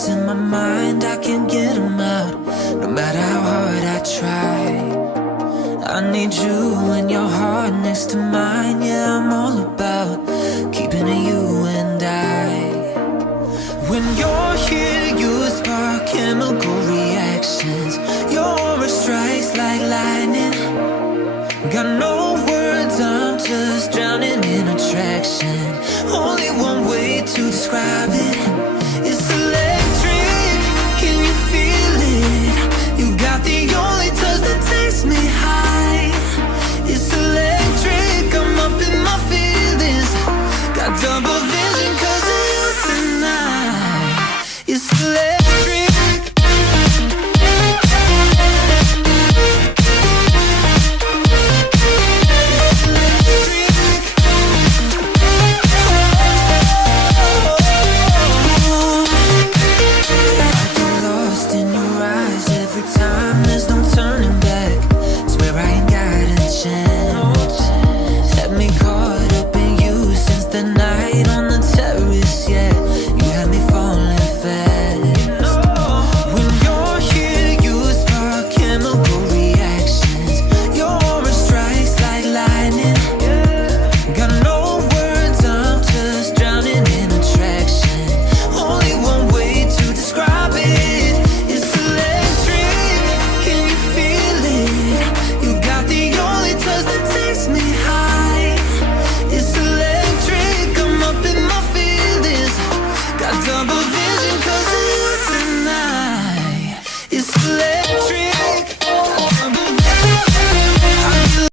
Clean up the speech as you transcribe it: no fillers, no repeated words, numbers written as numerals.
problems in my mind, I can't get them out, no matter how hard I try. I need you and your heart next to mine. Yeah, I'm all about keeping it you and I. When you're here, you spark chemical reactions. Your aura strikes like lightning. Got no words, I'm just drowning in attraction. Only one way to describe